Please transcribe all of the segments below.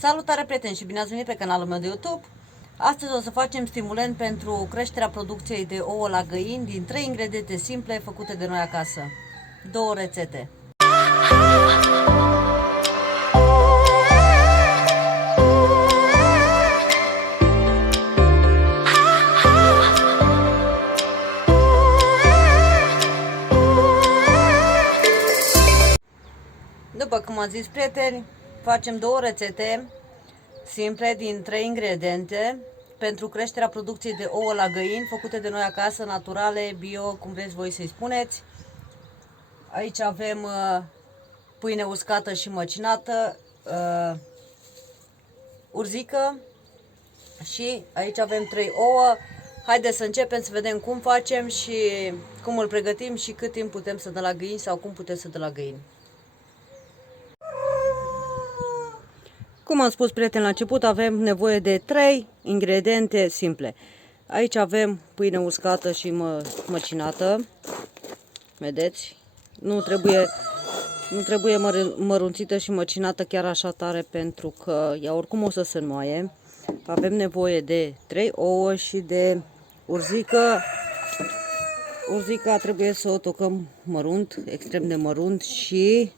Salutare prieteni și bine ați venit pe canalul meu de YouTube. Astăzi o să facem stimulent pentru creșterea producției de ouă la găini din 3 ingrediente simple făcute de noi acasă. 2 rețete. După cum am zis prieteni, facem 2 rețete simple din 3 ingrediente pentru creșterea producției de ouă la găini făcute de noi acasă, naturale, bio, cum vreți voi să-i spuneți. Aici avem pâine uscată și măcinată, urzică și aici avem 3 ouă. Haideți să începem să vedem cum facem și cum îl pregătim și cât timp putem să dăm la găini sau cum putem să dăm la găini. Cum am spus, prieteni, la început avem nevoie de 3 ingrediente simple. Aici avem pâine uscată și măcinată. Vedeți? Nu trebuie mărunțită și măcinată chiar așa tare, pentru că ea oricum o să se înmoaie. Avem nevoie de 3 ouă și de urzică. Urzica trebuie să o tocăm mărunt, extrem de mărunt, și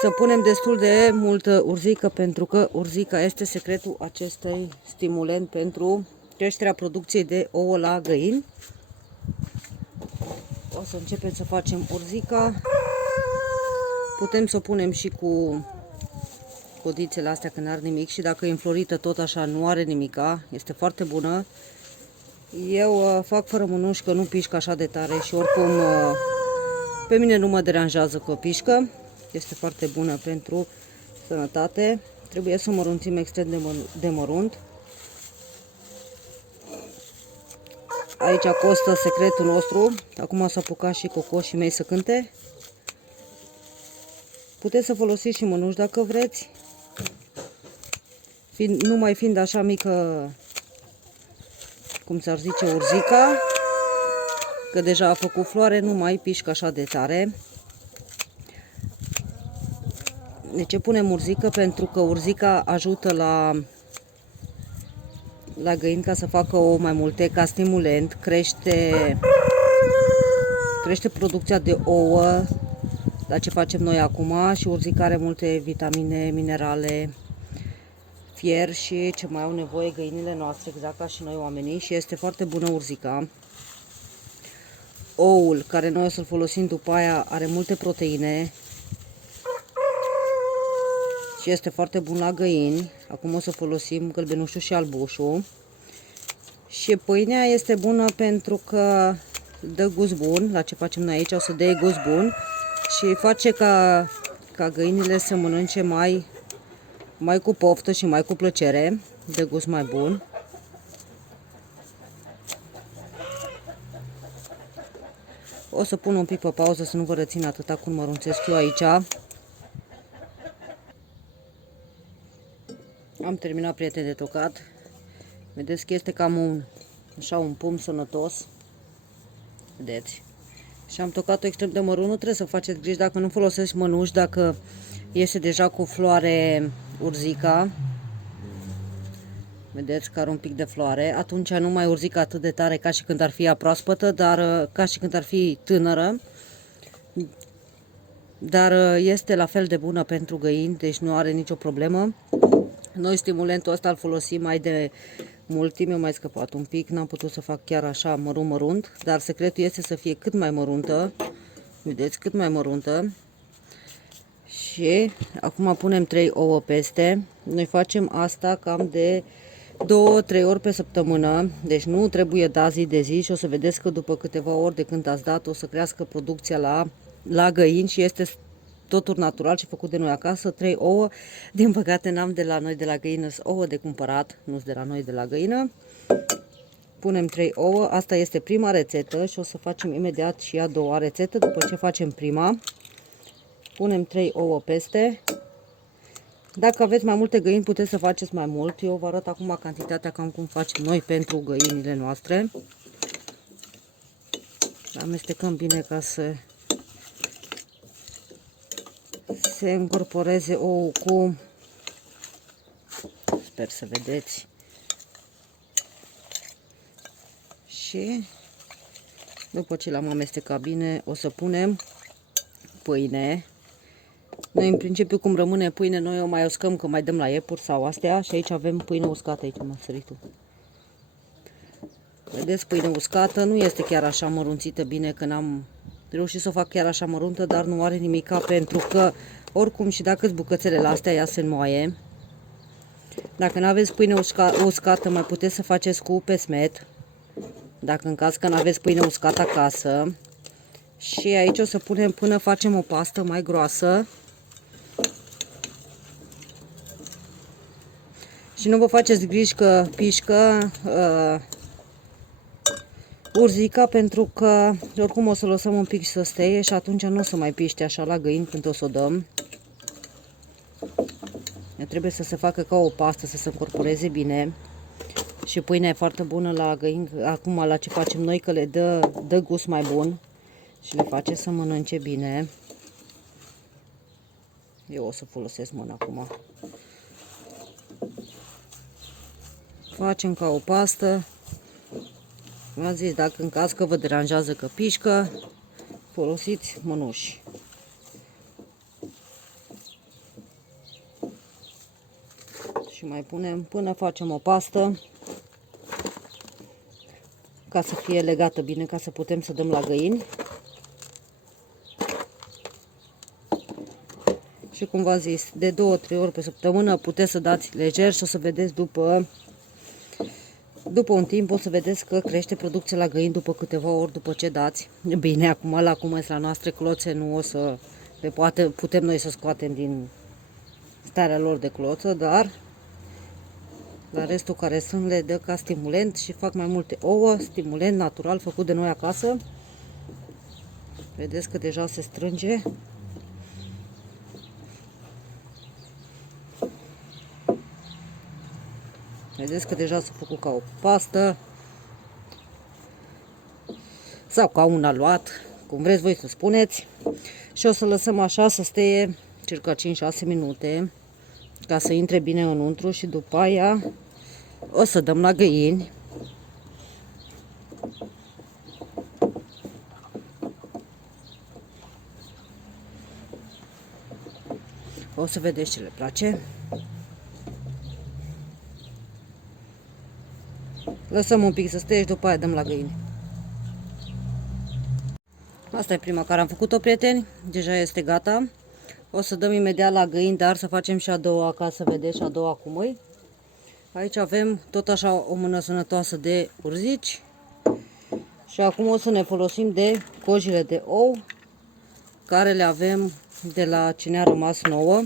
să punem destul de multă urzică, pentru că urzica este secretul acestui stimulent pentru creșterea producției de ouă la găini. O să începem să facem urzica. Putem să o punem și cu codițele astea când n-are nimic, și dacă e înflorită tot așa nu are nimica, este foarte bună. Eu fac fără mânuși, că nu pișcă așa de tare și oricum pe mine nu mă deranjează că o pișcă. Este foarte bună pentru sănătate. Trebuie să mărunțim extrem de mărunt. Aici costă secretul nostru. Acum s-a apucat și cocoșii mei să cânte. Puteți să folosiți și mânuși dacă vreți. Numai fiind așa mică, cum s-ar zice, urzica, că deja a făcut floare, nu mai pișcă așa de tare. De ce punem urzică? Pentru că urzica ajută la găini ca să facă ouă mai multe, ca stimulent, crește producția de ouă, la ce facem noi acum, și urzica are multe vitamine, minerale, fier și ce mai au nevoie găinile noastre, exact ca și noi oamenii, și este foarte bună urzica. Oul, care noi o să-l folosim după aia, are multe proteine și este foarte bun la găini. Acum o să folosim gălbenușul și albușul. Și pâinea este bună pentru că dă gust bun. La ce facem noi aici o să dea gust bun și face ca găinile să mănânce mai cu poftă și mai cu plăcere, de gust mai bun. O să pun un pic pe pauză să nu vă rețin atâta cum mărunțesc eu aici. Am terminat, prieteni, de tocat. Vedeți că este cam un pumn sănătos. Vedeți? Și am tocat-o extrem de mărunt. Nu trebuie să faceți griji dacă nu folosești mănuși, dacă iese deja cu floare urzica. Vedeți că are un pic de floare. Atunci nu mai urzică atât de tare ca și când ar fi ea proaspătă, dar ca și când ar fi tânără. Dar este la fel de bună pentru găini, deci nu are nicio problemă. Noi stimulentul ăsta îl folosim mai de mult timp. Eu mai scăpat un pic, n-am putut să fac chiar așa mărunt, dar secretul este să fie cât mai măruntă. Vedeți, cât mai măruntă. Și acum punem 3 ouă peste. Noi facem asta cam de 2-3 ori pe săptămână, deci nu trebuie dat zi de zi, și o să vedeți că după câteva ori de când ați dat o să crească producția la găini și este totul natural și făcut de noi acasă. 3 ouă, din păcate n-am de la noi de la găină, sunt ouă de cumpărat, nu sunt de la noi de la găină. Punem 3 ouă, asta este prima rețetă și o să facem imediat și a doua rețetă după ce facem prima. Punem 3 ouă peste. Dacă aveți mai multe găini puteți să faceți mai mult. Eu vă arăt acum cantitatea cam cum facem noi pentru găinile noastre. Amestecăm bine ca să se încorporeze ouul cu, sper să vedeți, și după ce l-am amestecat bine, o să punem pâine. Noi în principiu cum rămâne pâine, noi o mai uscăm că mai dăm la iepuri sau astea și aici avem pâine uscată, aici m-a sărit. Vedeți, pâine uscată, nu este chiar așa mărunțită bine, că n-am reușit să o fac chiar așa măruntă, dar nu are nimica pentru că oricum și dacă bucățele astea ea se înmoaie. Dacă nu aveți pâine uscată, mai puteți să faceți cu pesmet, dacă în caz că nu aveți pâine uscată acasă. Și aici o să punem până facem o pastă mai groasă. Și nu vă faceți griji că pișcă urzica, pentru că oricum o să lăsăm un pic să steie și atunci nu o să mai piște așa la găini când o să o dăm. Trebuie să se facă ca o pastă, să se încorporeze bine. Și pâinea e foarte bună la găini, acum la ce facem noi, că le dă gust mai bun și le face să mănânce bine. Eu o să folosesc mâna acum. Facem ca o pastă. V-am zis, dacă în caz că vă deranjează că pișcă, folosiți mânuși. Și mai punem până facem o pastă, ca să fie legată bine, ca să putem să dăm la găini. Și cum v-am zis, de 2-3 ori pe săptămână puteți să dați lejer și o să vedeți după un timp, o să vedeți că crește producția la găini după câteva ori după ce dați. Bine, acum la cum este la noastre cloțe, nu o să putem noi să scoatem din starea lor de cloță, dar la restul care sunt le dă ca stimulent și fac mai multe ouă, stimulent natural făcut de noi acasă. Vedeți că deja se strânge. Vedeți că deja s-a făcut ca o pastă sau ca un aluat, cum vreți voi să spuneți. Și o să lăsăm așa să steie circa 5-6 minute ca să intre bine înăuntru și după aia o să dăm la găini. O să vedeți ce le place. Lăsăm un pic să steie și după aia dăm la găini. Asta e prima care am făcut-o, prieteni. Deja este gata. O să dăm imediat la găini, dar să facem și a doua, ca să vedeți și a doua cum e. Aici avem tot așa o mână sănătoasă de urzici. Și acum o să ne folosim de cojile de ou, care le avem de la ce ne-a rămas nouă.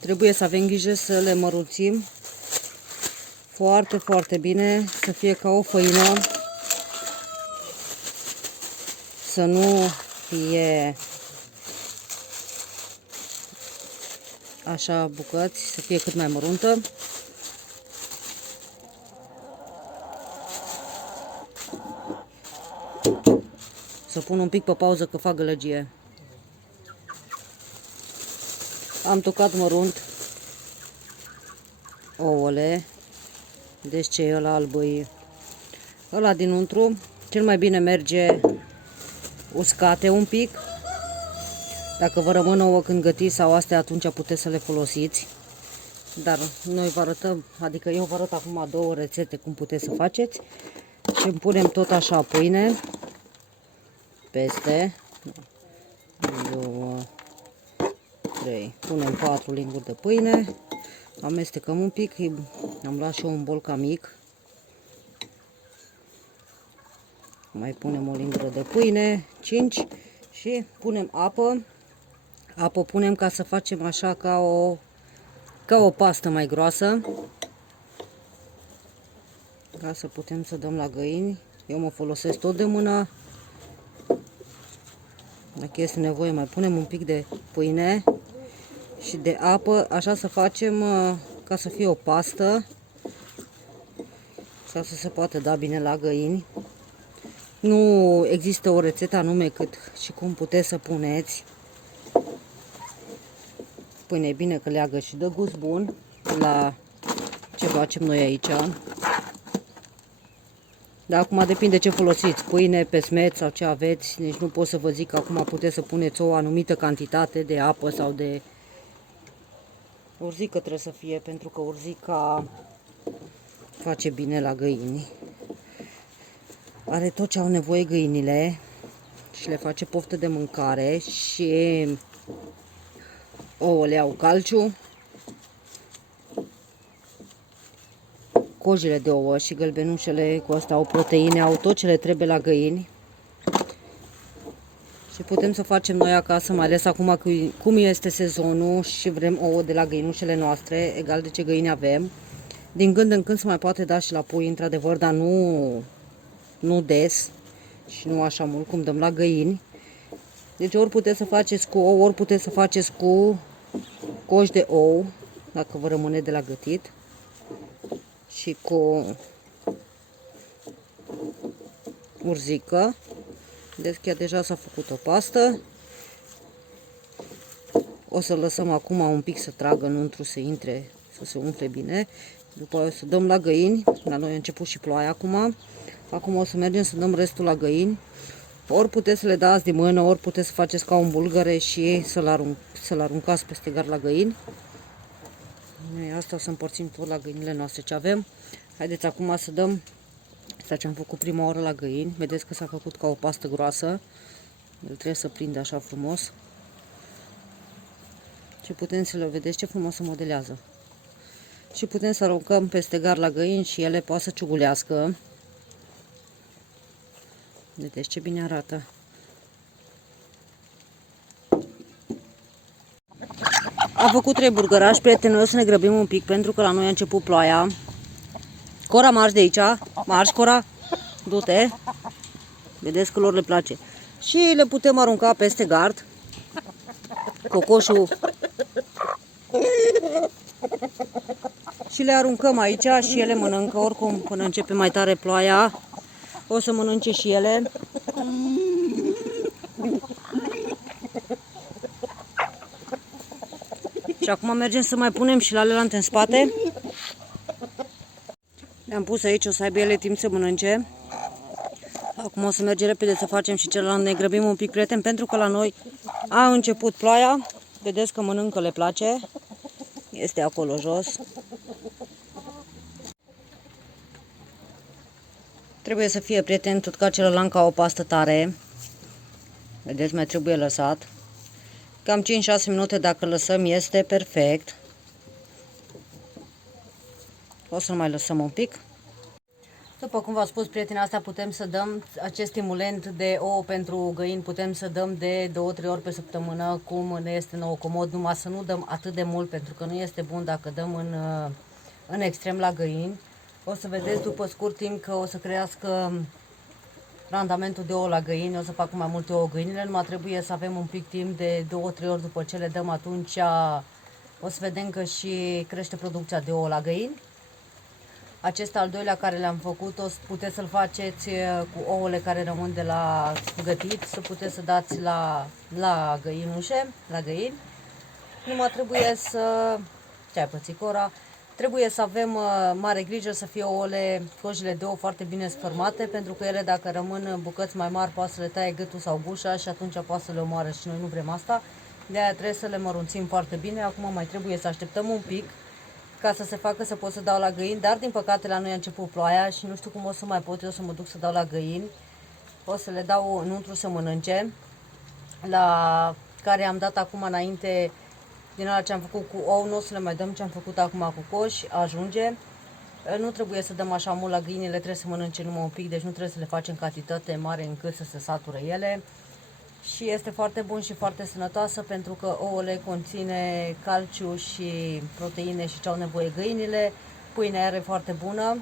Trebuie să avem grijă să le mărunțim foarte, foarte bine, să fie ca o făină, să nu fie așa bucăți, să fie cât mai măruntă. Să pun un pic pe pauză că fac gălăgie. Am tocat mărunt ouăle. Deci ce e ăla alb, ăla dinăuntru. Cel mai bine merge uscate un pic. Dacă vă rămân ouă când gătiți sau astea, atunci puteți să le folosiți. Dar noi vă arătăm, adică eu vă arăt acum două rețete cum puteți să faceți. Și îmi punem tot așa pâine peste 2, 3, punem 4 linguri de pâine, amestecăm un pic, am luat și eu un bol cam mic, mai punem o lingură de pâine, 5 și punem apă. Apă punem ca să facem așa ca o pastă mai groasă, ca să putem să dăm la găini. Eu mă folosesc tot de mână. Dacă este nevoie mai punem un pic de pâine și de apă, așa să facem ca să fie o pastă, ca să se poată da bine la găini. Nu există o rețetă anume cât și cum puteți să puneți. Pâine e bine că leagă și dă gust bun la ce facem noi aici. Dar acum depinde ce folosiți, pâine, pesmet sau ce aveți. Deci nu pot să vă zic că acum puteți să puneți o anumită cantitate de apă sau de urzică trebuie să fie, pentru că urzica face bine la găini. Are tot ce au nevoie găinile și le face poftă de mâncare și ouăle au calciu. Cojile de ouă și gălbenușele cu asta au proteine, au tot ce le trebuie la găini. Și putem să facem noi acasă, mai ales acum cum este sezonul și vrem ouă de la găinușele noastre, egal de ce găini avem. Din când în când se mai poate da și la pui, într-adevăr, dar nu des și nu așa mult cum dăm la găini. Deci ori puteți să faceți cu ou, ori puteți să faceți cu coși de ou, dacă vă rămâne de la gătit. Și cu urzică. Deci chiar deja s-a făcut o pastă. O să lăsăm acum un pic să tragă înăuntru, să intre, să se umfle bine. După aia o să dăm la găini. La noi a început și ploaia acum. Acum o să mergem să dăm restul la găini. Ori puteți să le dați de mână, ori puteți să faceți ca un bulgăre și să-l aruncați peste gard la găini. Noi asta o să împărțim tot la găinile noastre ce avem. Haideți acum să dăm asta ce am făcut prima oară la găini. Vedeți că s-a făcut ca o pastă groasă. El trebuie să prindă așa frumos. Și putem să le vedeți ce frumos se modelează. Și putem să aruncăm peste gard la găini și ele poate să ciugulească. Vedeți ce bine arată. A făcut 3 burgărași, prieteni, noi o să ne grăbim un pic pentru că la noi a început ploaia. Cora, marși de aici, marși, Cora, du-te. Vedeți că lor le place. Și le putem arunca peste gard. Cocoșul. Și le aruncăm aici și ele mănâncă, oricum până începe mai tare ploaia. O să mănânce și ele. Și acum mergem să mai punem și lalelante în spate. Le-am pus aici, o să aibă ele timp să mănânce. Acum o să mergem repede să facem și celălalt. Ne grăbim un pic, prieteni, pentru că la noi a început ploaia. Vedeți că mănâncă, le place. Este acolo jos. Trebuie să fie, prieteni, tot ca celălalt, ca o pastă tare. Vedeți, mai trebuie lăsat. Cam 5-6 minute dacă lăsăm este perfect. O să mai lăsăm un pic. După cum v-am spus, prieteni, asta putem să dăm acest stimulent de ouă pentru găini, putem să dăm de 2-3 ori pe săptămână, cum ne este nouă comod, numai să nu dăm atât de mult, pentru că nu este bun dacă dăm în extrem la găini. O să vedeți după scurt timp că o să crească randamentul de ouă la găini, o să facă mai multe ouă găinile, numai trebuie să avem un pic timp de 2-3 ori după ce le dăm, atunci o să vedem că și crește producția de ouă la găini. Acesta al doilea care le-am făcut, o să puteți să-l faceți cu ouăle care rămân de la gătit, să puteți să dați la găinușe, la găini. Numai trebuie să, ce ai pățit, Cora? Trebuie să avem mare grijă să fie ouăle, cojile de ou foarte bine sfărmate, pentru că ele dacă rămân în bucăți mai mari poate să le taie gâtul sau gușa și atunci poate să le omoare și noi nu vrem asta. De aia trebuie să le mărunțim foarte bine. Acum mai trebuie să așteptăm un pic ca să se facă să pot să dau la găini, dar din păcate la noi a început ploaia și nu știu cum o să mai pot eu să mă duc să dau la găini. O să le dau înăuntru să mănânce, la care am dat acum înainte din ala ce am făcut cu ou, nu o să le mai dăm ce am făcut acum cu coș, ajunge. Nu trebuie să dăm așa mult la găinile, trebuie să mănânce numai un pic, deci nu trebuie să le facem cantitate mare încât să se sature ele. Și este foarte bun și foarte sănătoasă pentru că ouăle conține calciu și proteine și ce au nevoie găinile. Pâinea are foarte bună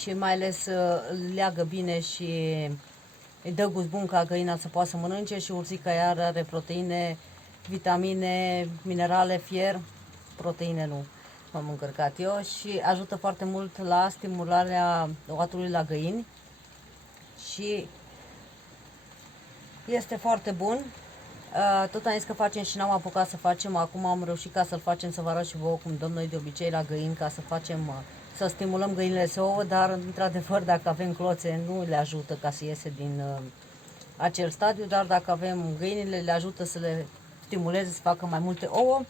și mai ales leagă bine și îi dă gust bun ca găina să poată să mănânce și urzica iar are proteine, vitamine, minerale, fier, proteine nu m-am încărcat eu și ajută foarte mult la stimularea oatului la găini și este foarte bun. Tot am zis că facem și n-am apucat să facem. Acum am reușit ca să-l facem, să vă arăt și vouă cum dăm noi de obicei la găini, ca să facem, să stimulăm găinile să ouă, dar într-adevăr dacă avem cloțe nu le ajută ca să iese din acel stadiu, dar dacă avem găinile le ajută să le stimuleze să facă mai multe ouă.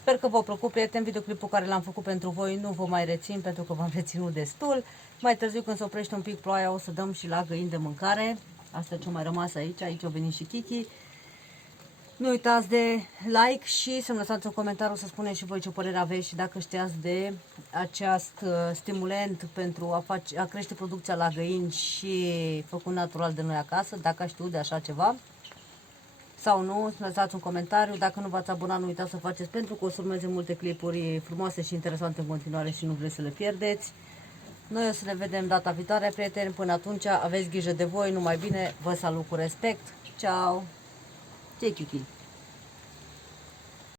Sper că v-a plăcut, prieteni, videoclipul care l-am făcut pentru voi. Nu vă mai rețin pentru că v-am reținut destul. Mai târziu, când se oprește un pic ploaia, o să dăm și la găini de mâncare. Asta ce-a mai rămas aici, aici a venit și Kiki. Nu uitați de like și să-mi lăsați un comentariu să spuneți și voi ce părere aveți și dacă știați de acest stimulant pentru a crește producția la găini și făcut natural de noi acasă, dacă știu de așa ceva sau nu, să lăsați un comentariu. Dacă nu v-ați abonat, nu uitați să faceți, pentru că o să urmeze multe clipuri frumoase și interesante în continuare și nu vreți să le pierdeți. Noi o să ne vedem data viitoare, prieteni. Până atunci, aveți grijă de voi, numai bine, vă salut cu respect. Ciao! Ce Kiki?